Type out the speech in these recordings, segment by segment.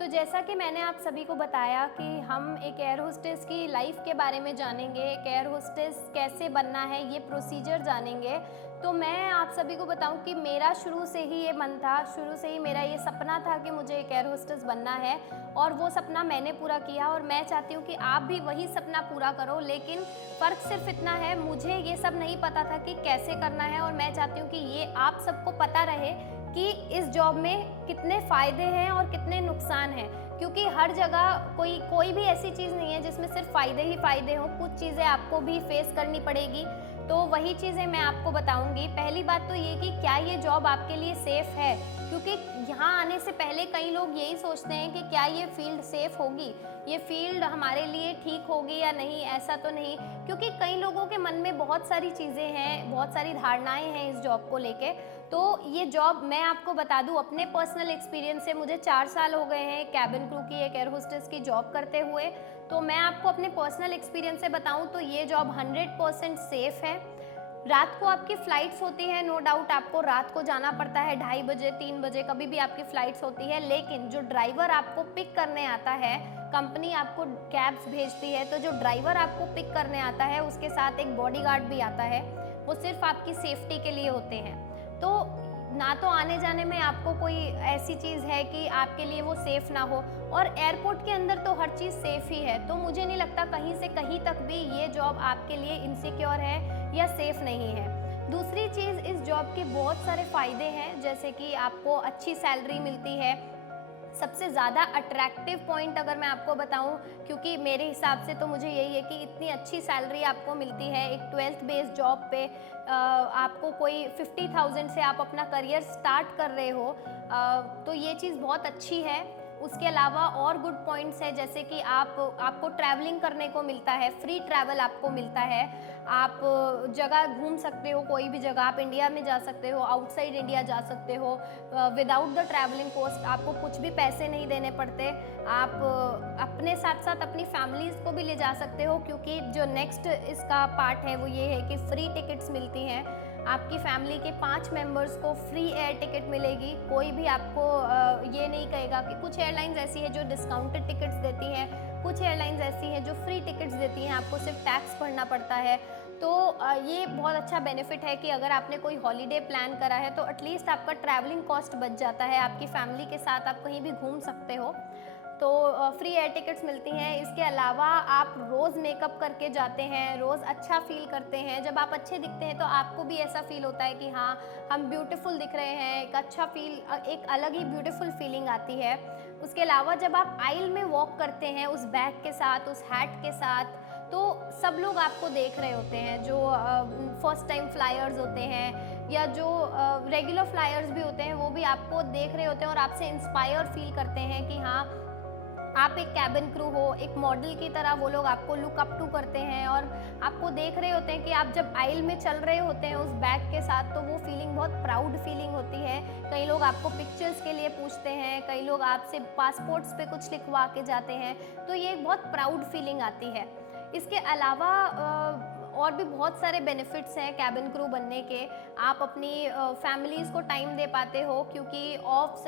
तो जैसा कि मैंने आप सभी को बताया कि हम एक एयर होस्टेस की लाइफ के बारे में जानेंगे, एक एयर होस्टेस कैसे बनना है ये प्रोसीजर जानेंगे। तो मैं आप सभी को बताऊं कि मेरा शुरू से ही ये मन था, शुरू से ही मेरा ये सपना था कि मुझे एक एयर होस्टेस बनना है और वो सपना मैंने पूरा किया और मैं चाहती हूँ कि आप भी वही सपना पूरा करो। लेकिन फ़र्क सिर्फ इतना है, मुझे ये सब नहीं पता था कि कैसे करना है और मैं चाहती हूँ कि ये आप सबको पता रहे कि इस जॉब में कितने फ़ायदे हैं और कितने नुकसान हैं, क्योंकि हर जगह कोई भी ऐसी चीज़ नहीं है जिसमें सिर्फ फ़ायदे ही फ़ायदे हों। कुछ चीज़ें आपको भी फेस करनी पड़ेगी, तो वही चीज़ें मैं आपको बताऊंगी। पहली बात तो ये कि क्या ये जॉब आपके लिए सेफ़ है, क्योंकि यहाँ आने से पहले कई लोग यही सोचते हैं कि क्या ये फील्ड सेफ़ होगी, ये फील्ड हमारे लिए ठीक होगी या नहीं। ऐसा तो नहीं, क्योंकि कई लोगों के मन में बहुत सारी चीज़ें हैं, बहुत सारी धारणाएं हैं इस जॉब को लेके। तो ये जॉब मैं आपको बता दूं अपने पर्सनल एक्सपीरियंस से, मुझे 4 साल हो गए हैं कैबिन क्रू की एक एयर होस्टेस की जॉब करते हुए। तो मैं आपको अपने पर्सनल एक्सपीरियंस से बताऊं तो ये जॉब 100% सेफ़ है। रात को आपकी फ़्लाइट्स होती है, नो डाउट आपको रात को जाना पड़ता है, 2:30 बजे 3 बजे कभी भी आपकी फ़्लाइट्स होती है। लेकिन जो ड्राइवर आपको पिक करने आता है, कंपनी आपको कैब्स भेजती है, तो जो ड्राइवर आपको पिक करने आता है उसके साथ एक बॉडीगार्ड भी आता है। वो सिर्फ आपकी सेफ्टी के लिए होते हैं। तो ना तो आने जाने में आपको कोई ऐसी चीज़ है कि आपके लिए वो सेफ़ ना हो, और एयरपोर्ट के अंदर तो हर चीज़ सेफ़ ही है। तो मुझे नहीं लगता कहीं से कहीं तक भी ये जॉब आपके लिए इनसिक्योर है या सेफ़ नहीं है। दूसरी चीज़, इस जॉब के बहुत सारे फ़ायदे हैं, जैसे कि आपको अच्छी सैलरी मिलती है। सबसे ज़्यादा अट्रैक्टिव पॉइंट अगर मैं आपको बताऊं, क्योंकि मेरे हिसाब से तो मुझे यही है कि इतनी अच्छी सैलरी आपको मिलती है एक 12th बेस्ड जॉब पे। आपको कोई 50,000 से आप अपना करियर स्टार्ट कर रहे हो, तो ये चीज़ बहुत अच्छी है। उसके अलावा और गुड पॉइंट्स है, जैसे कि आपको ट्रैवलिंग करने को मिलता है, फ्री ट्रैवल आपको मिलता है। आप जगह घूम सकते हो, कोई भी जगह आप इंडिया में जा सकते हो, आउटसाइड इंडिया जा सकते हो विदाउट द ट्रैवलिंग कॉस्ट। आपको कुछ भी पैसे नहीं देने पड़ते। आप अपने साथ साथ अपनी फैमिलीज़ को भी ले जा सकते हो, क्योंकि जो नेक्स्ट इसका पार्ट है वो ये है कि फ्री टिकट्स मिलती हैं। आपकी फैमिली के 5 मेंबर्स को फ्री एयर टिकट मिलेगी। कोई भी आपको ये नहीं कहेगा कि कुछ एयरलाइंस ऐसी है जो डिस्काउंटेड टिकट्स देती हैं, कुछ एयरलाइंस ऐसी हैं जो फ्री टिकट्स देती हैं, आपको सिर्फ टैक्स भरना पड़ता है। तो ये बहुत अच्छा बेनिफिट है कि अगर आपने कोई हॉलीडे प्लान करा है तो एटलीस्ट आपका ट्रैवलिंग कॉस्ट बच जाता है, आपकी फैमिली के साथ आप कहीं भी घूम सकते हो। तो फ्री एयर टिकट्स मिलती हैं। इसके अलावा आप रोज़ मेकअप करके जाते हैं, रोज़ अच्छा फ़ील करते हैं। जब आप अच्छे दिखते हैं तो आपको भी ऐसा फ़ील होता है कि हाँ, हम ब्यूटीफुल दिख रहे हैं, एक अच्छा फ़ील, एक अलग ही ब्यूटीफुल फीलिंग आती है। उसके अलावा जब आप आइल में वॉक करते हैं उस बैग के साथ, उस हैट के साथ, तो सब लोग आपको देख रहे होते हैं, जो फर्स्ट टाइम फ्लायर्स होते हैं या जो रेगुलर फ्लायर्स भी होते हैं, वो भी आपको देख रहे होते हैं और आपसे इंस्पायर फील करते हैं कि हाँ, आप एक कैबिन क्रू हो, एक मॉडल की तरह वो लोग आपको लुक अप टू करते हैं और आपको देख रहे होते हैं कि आप जब आइल में चल रहे होते हैं उस बैग के साथ, तो वो फीलिंग बहुत प्राउड फीलिंग होती है। कई लोग आपको पिक्चर्स के लिए पूछते हैं, कई लोग आपसे पासपोर्ट्स पे कुछ लिखवा के जाते हैं, तो ये एक बहुत प्राउड फीलिंग आती है। इसके अलावा और भी बहुत सारे बेनिफिट्स हैं कैबिन क्रू बनने के। आप अपनी फैमिलीज़ को टाइम दे पाते हो, क्योंकि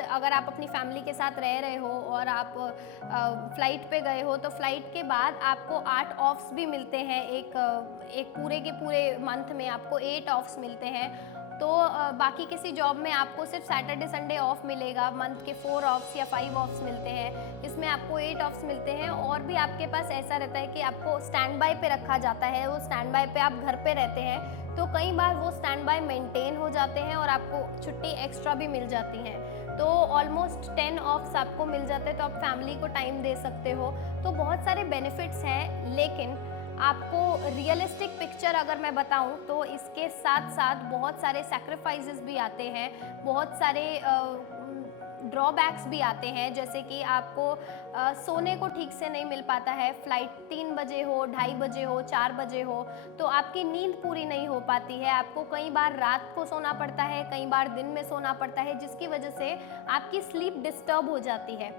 अगर आप अपनी फैमिली के साथ रह रहे हो और आप फ़्लाइट पे गए हो, तो फ़्लाइट के बाद आपको 8 ऑफ्स भी मिलते हैं। एक पूरे के पूरे मंथ में आपको 8 ऑफ्स मिलते हैं। तो बाकी किसी जॉब में आपको सिर्फ सैटरडे संडे ऑफ मिलेगा, मंथ के 4 ऑफ्स या 5 ऑफ्स मिलते हैं। इसमें आपको 8 ऑफ्स मिलते हैं। और भी आपके पास ऐसा रहता है कि आपको स्टैंड बाय पे रखा जाता है, वो स्टैंड बाय पे आप घर पे रहते हैं, तो कई बार वो स्टैंड बाय मेंटेन हो जाते हैं और आपको छुट्टी एक्स्ट्रा भी मिल जाती हैं। तो ऑलमोस्ट 10 ऑफ्स आपको मिल जाते हैं, तो आप फैमिली को टाइम दे सकते हो। तो बहुत सारे बेनिफिट्स हैं, लेकिन आपको रियलिस्टिक पिक्चर अगर मैं बताऊं तो इसके साथ साथ बहुत सारे सैक्रिफाइसेस भी आते हैं, बहुत सारे ड्रॉबैक्स भी आते हैं, जैसे कि आपको सोने को ठीक से नहीं मिल पाता है। फ़्लाइट 3 बजे हो, 2:30 बजे हो, 4 बजे हो, तो आपकी नींद पूरी नहीं हो पाती है। आपको कई बार रात को सोना पड़ता है, कई बार दिन में सोना पड़ता है, जिसकी वजह से आपकी स्लीप डिस्टर्ब हो जाती है।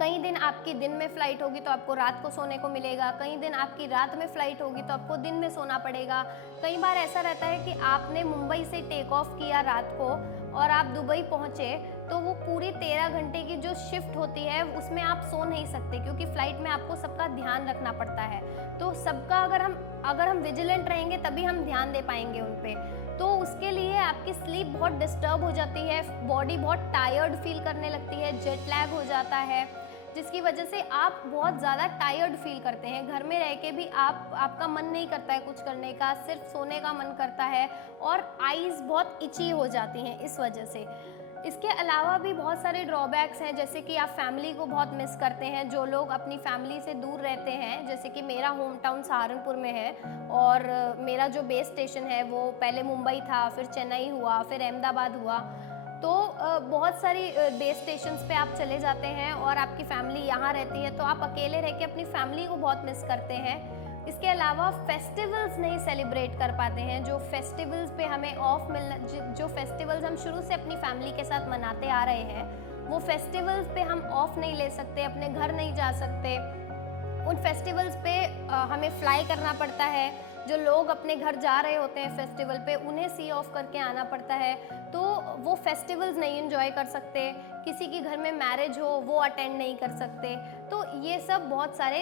कई दिन आपकी दिन में फ़्लाइट होगी तो आपको रात को सोने को मिलेगा, कई दिन आपकी रात में फ़्लाइट होगी तो आपको दिन में सोना पड़ेगा। कई बार ऐसा रहता है कि आपने मुंबई से टेक ऑफ किया रात को और आप दुबई पहुँचे, तो वो पूरी 13 घंटे की जो शिफ्ट होती है उसमें आप सो नहीं सकते, क्योंकि फ़्लाइट में आपको सबका ध्यान रखना पड़ता है। तो सबका अगर हम विजिलेंट रहेंगे तभी हम ध्यान दे पाएंगे उन पे। तो उसके लिए आपकी स्लीप बहुत डिस्टर्ब हो जाती है, बॉडी बहुत टायर्ड फील करने लगती है, जेट लैग हो जाता है, जिसकी वजह से आप बहुत ज़्यादा टायर्ड फील करते हैं। घर में रह के भी आपका मन नहीं करता है कुछ करने का, सिर्फ सोने का मन करता है, और आईज़ बहुत इची हो जाती हैं इस वजह से। इसके अलावा भी बहुत सारे ड्रॉबैक्स हैं, जैसे कि आप फैमिली को बहुत मिस करते हैं। जो लोग अपनी फैमिली से दूर रहते हैं, जैसे कि मेरा होम टाउन सहारनपुर में है, और मेरा जो बेस स्टेशन है वो पहले मुंबई था, फिर चेन्नई हुआ, फिर अहमदाबाद हुआ। तो बहुत सारी बेस स्टेशंस पे आप चले जाते हैं और आपकी फैमिली यहाँ रहती है, तो आप अकेले रह के अपनी फैमिली को बहुत मिस करते हैं। इसके अलावा फेस्टिवल्स नहीं सेलिब्रेट कर पाते हैं। जो फेस्टिवल्स पे हमें ऑफ मिलना, जो फेस्टिवल्स हम शुरू से अपनी फैमिली के साथ मनाते आ रहे हैं, वो फेस्टिवल्स पे हम ऑफ नहीं ले सकते, अपने घर नहीं जा सकते। उन फेस्टिवल्स पे हमें फ्लाई करना पड़ता है। जो लोग अपने घर जा रहे होते हैं फेस्टिवल पे, उन्हें सी ऑफ करके आना पड़ता है, तो वो फेस्टिवल्स नहीं एंजॉय कर सकते। किसी के घर में मैरिज हो, वो अटेंड नहीं कर सकते। तो ये सब बहुत सारे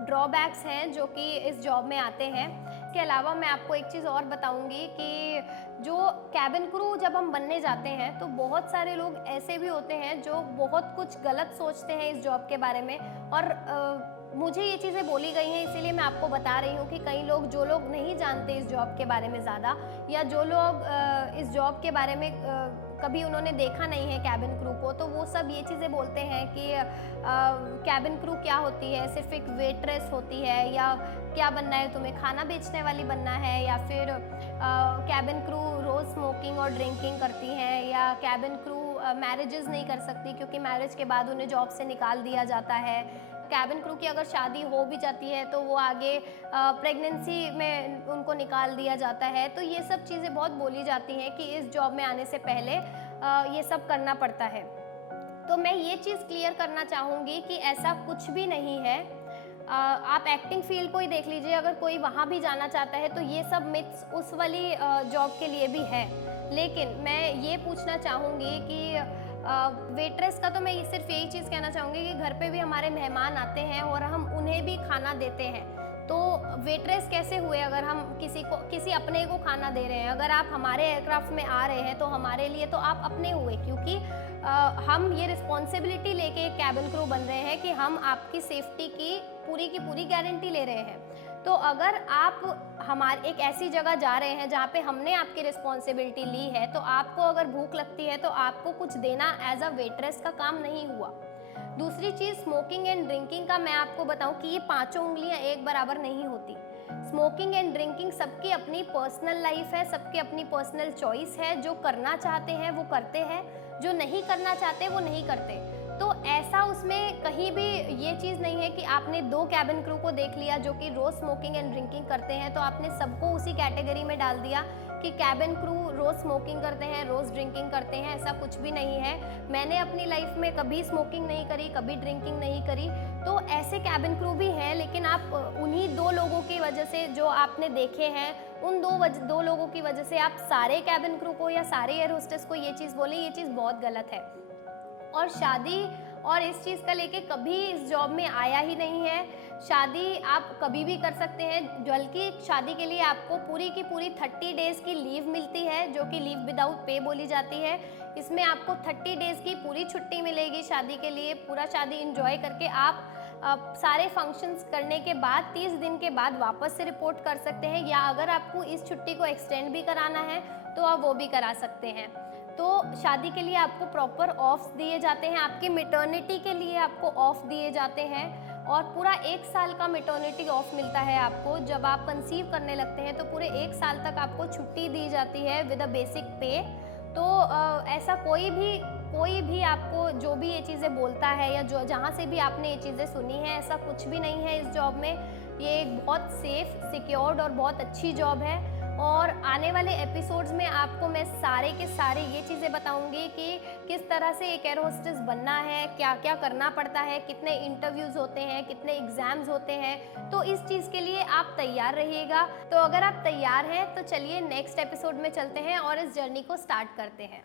ड्रॉबैक्स हैं जो कि इस जॉब में आते हैं। इसके अलावा मैं आपको एक चीज़ और बताऊंगी कि जो कैबिन क्रू जब हम बनने जाते हैं, तो बहुत सारे लोग ऐसे भी होते हैं जो बहुत कुछ गलत सोचते हैं इस जॉब के बारे में, और मुझे ये चीज़ें बोली गई हैं, इसीलिए मैं आपको बता रही हूँ कि कई लोग, जो लोग नहीं जानते इस जॉब के बारे में ज़्यादा, या जो लोग इस जॉब के बारे में कभी उन्होंने देखा नहीं है कैबिन क्रू को, तो वो सब ये चीज़ें बोलते हैं कि कैबिन क्रू क्या होती है, सिर्फ एक वेट्रेस होती है, या क्या बनना है तुम्हें, खाना बेचने वाली बनना है, या फिर कैबिन क्रू रोज़ स्मोकिंग और ड्रिंकिंग करती हैं, या कैबिन क्रू मैरिजेस नहीं कर सकती क्योंकि मैरिज के बाद उन्हें जॉब से निकाल दिया जाता है। कैबिन क्रू की अगर शादी हो भी जाती है तो वो आगे प्रेगनेंसी में उनको निकाल दिया जाता है। तो ये सब चीज़ें बहुत बोली जाती हैं कि इस जॉब में आने से पहले ये सब करना पड़ता है। तो मैं ये चीज़ क्लियर करना चाहूँगी कि ऐसा कुछ भी नहीं है। आप एक्टिंग फील्ड को ही देख लीजिए, अगर कोई वहाँ भी जाना चाहता है तो ये सब मिथ्स उस वाली जॉब के लिए भी है। लेकिन मैं ये पूछना चाहूँगी कि वेट्रेस का तो मैं सिर्फ यही चीज़ कहना चाहूँगी कि घर पे भी हमारे मेहमान आते हैं और हम उन्हें भी खाना देते हैं। तो वेट्रेस कैसे हुए अगर हम किसी अपने को खाना दे रहे हैं? अगर आप हमारे एयरक्राफ्ट में आ रहे हैं तो हमारे लिए तो आप अपने हुए, क्योंकि हम ये रिस्पॉन्सिबिलिटी लेके एक कैबिन क्रू बन रहे हैं कि हम आपकी सेफ्टी की पूरी गारंटी ले रहे हैं। तो अगर आप हमारे एक ऐसी जगह जा रहे हैं जहाँ पे हमने आपकी रिस्पॉन्सिबिलिटी ली है, तो आपको अगर भूख लगती है तो आपको कुछ देना एज अ वेट्रेस का काम नहीं हुआ। दूसरी चीज़, स्मोकिंग एंड ड्रिंकिंग का मैं आपको बताऊं कि ये पांचों उंगलियां एक बराबर नहीं होती। स्मोकिंग एंड ड्रिंकिंग सबकी अपनी पर्सनल लाइफ है, सबकी अपनी पर्सनल चॉइस है। जो करना चाहते हैं वो करते हैं, जो नहीं करना चाहते वो नहीं करते। तो ऐसा उसमें कहीं भी ये चीज़ नहीं है कि आपने दो कैबिन क्रू को देख लिया जो कि रोज़ स्मोकिंग एंड ड्रिंकिंग करते हैं तो आपने सबको उसी कैटेगरी में डाल दिया कि कैबिन क्रू रोज़ स्मोकिंग करते हैं, रोज़ ड्रिंकिंग करते हैं। ऐसा कुछ भी नहीं है। मैंने अपनी लाइफ में कभी स्मोकिंग नहीं करी, कभी ड्रिंकिंग नहीं करी। तो ऐसे कैबिन क्रू भी हैं, लेकिन आप उन्हीं दो लोगों की वजह से जो आपने देखे हैं, उन दो लोगों की वजह से आप सारे कैबिन क्रू को या सारे एयर होस्टेस को ये चीज़ बोले, ये चीज़ बहुत गलत है। और शादी और इस चीज़ का लेके कभी इस जॉब में आया ही नहीं है। शादी आप कभी भी कर सकते हैं, बल्कि शादी के लिए आपको पूरी की पूरी 30 डेज़ की लीव मिलती है, जो कि लीव विदाउट पे बोली जाती है। इसमें आपको 30 डेज़ की पूरी छुट्टी मिलेगी शादी के लिए। पूरा शादी एंजॉय करके आप सारे फंक्शंस करने के बाद 30 दिन के बाद वापस से रिपोर्ट कर सकते हैं, या अगर आपको इस छुट्टी को एक्सटेंड भी कराना है तो आप वो भी करा सकते हैं। तो शादी के लिए आपको प्रॉपर ऑफ्स दिए जाते हैं, आपकी मिटर्निटी के लिए आपको ऑफ दिए जाते हैं, और पूरा 1 साल का मिटर्निटी ऑफ मिलता है आपको। जब आप कंसीव करने लगते हैं तो पूरे 1 साल तक आपको छुट्टी दी जाती है विद अ बेसिक पे। तो ऐसा कोई भी आपको जो भी ये चीज़ें बोलता है, या जो जहाँ से भी आपने ये चीज़ें सुनी हैं, ऐसा कुछ भी नहीं है इस जॉब में। ये एक बहुत सेफ, सिक्योर्ड और बहुत अच्छी जॉब है। और आने वाले एपिसोड्स में आपको मैं सारे के सारे ये चीज़ें बताऊंगी कि किस तरह से एक एयर होस्टेस बनना है, क्या क्या करना पड़ता है, कितने इंटरव्यूज़ होते हैं, कितने एग्ज़ाम्स होते हैं। तो इस चीज़ के लिए आप तैयार रहिएगा। तो अगर आप तैयार हैं तो चलिए नेक्स्ट एपिसोड में चलते हैं और इस जर्नी को स्टार्ट करते हैं।